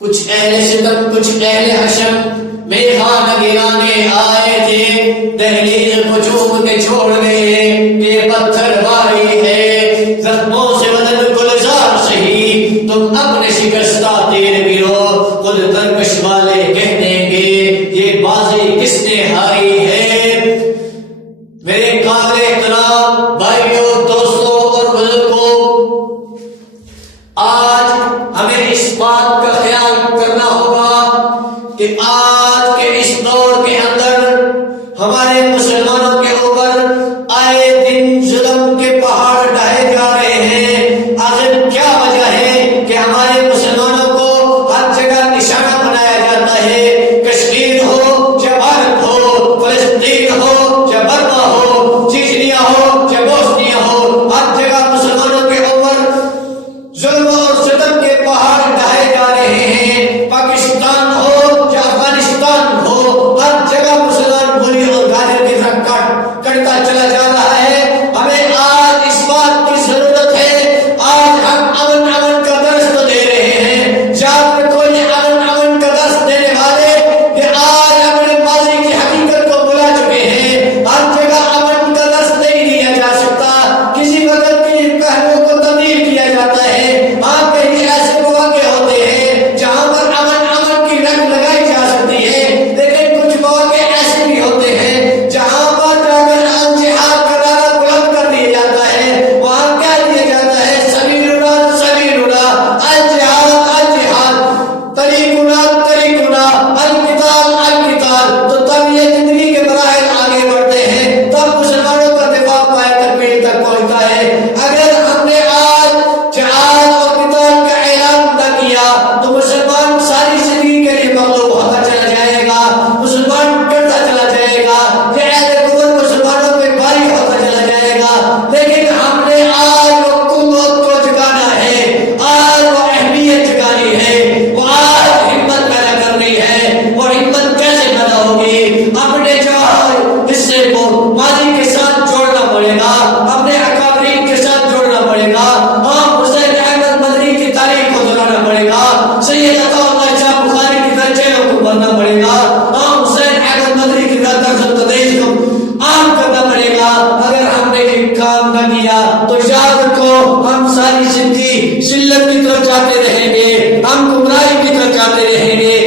کچھ اہل ستم کچھ اہل حشم میخانہ گرانے آئے تھے، دہلیز کو چوم کے چھوڑ گئے کہ پتھر باری ہے، زخموں سے بدن گلزار سہی تم اپنے شکستہ تیر گرو، خود ترکش والے کہہ دیں گے یہ بازی کس نے ہاری ہے۔ میرے قابل احترام بھائیوں، دوستوں اور بزرگوں، آج ہمیں اس بات کا خیال کرنا ہوگا کہ آج کے اس دور کے اندر ہمارے مسلمانوں کے اوپر آئے دن ظلم کے پہاڑ ڈھائے جا رہے ہیں۔ آخر کیا وجہ ہے کہ ہمارے مسلمانوں کو ہر جگہ نشانہ بنایا جاتا ہے؟ کشمیر ہو یا بھارت ہو، فلسطین ہو یا برما ہو، چیچنیا ہو یا بوسنیا ہو، ہر جگہ مسلمانوں کے اوپر ظلم اور ستم کے پہاڑ ڈھائے جا رہے ہیں۔ پاکستان ہو یا افغانستان ہو، ہر جگہ مسلمان گولی اور گاجر کی طرح کٹتا چلا جا رہا ہے۔ ہمیں آج اس بات کی ضرورت ہے، آج ہم امن کا درس تو دے رہے ہیں، یاد رکھو یہ امن کا درس دینے والے یہ آج اپنے ماضی کی حقیقت کو بلا چکے ہیں۔ ہر جگہ امن کا درس نہیں دیا جا سکتا، کسی وقت کی پہلو کو تبدیل کیا جاتا ہے۔ ہاں کہیں ایسے مواقع ہوتے ہیں جہاں پر امن کی رنگ لگائی جا سکتی ہے، لیکن کچھ مواقع ایسے بھی ہوتے ہیں جہاں پر جا کر جہاد کا نعرہ بلند کر دیا جاتا ہے، وہاں کہہ دیا جاتا ہے سبیلنا سبیلنا، الجہاد الجہاد، طریقنا طریقنا، القتال القتال۔ تو تب یہ زندگی کے مراحل آگے بڑھتے ہیں، تب مسلمانوں کا دفاع پائے تک پیڑ تک پہنچتا ہے۔ اگر ہم نے آج جہاد اور قتال کا اعلان نہ کیا تو مسلمان ساری زندگی کے لیے مغلوب ہوتا چلا جائے گا، مسلمان ڈرتا چلا جائے گا، یہ اہل کفر مسلمانوں پہ بھاری ہوتا چلا جائے گا۔ لیکن ہم نے آج وہ قوت کو جگانا ہے، آج وہ اہمیت جگانی ہے، وہ آج ہمت پیدا کرنی ہے۔ وہ ہمت کیسے پیدا ہوگی؟ اپنے جو حصے کو ماضی کے ساتھ جوڑنا پڑے گا، اپنے اکابرین کے ساتھ جوڑنا پڑے گا، امام حسین احمد مدنی کی تاریخ کو دہرانا پڑے گا، سید عطا اللہ شاہ بخاری کی طرح چہروں کو بننا پڑے گا، امام حسین احمد مدنی کی طرح درس و تدریس کو عام کرنا پڑے گا۔ اگر ہم نے یہ کام نہ کیا تو یاد رکھو ہم ساری زندگی ذلت کی طرف جاتے رہیں گے، ہم گمراہی کی طرف جاتے رہیں گے۔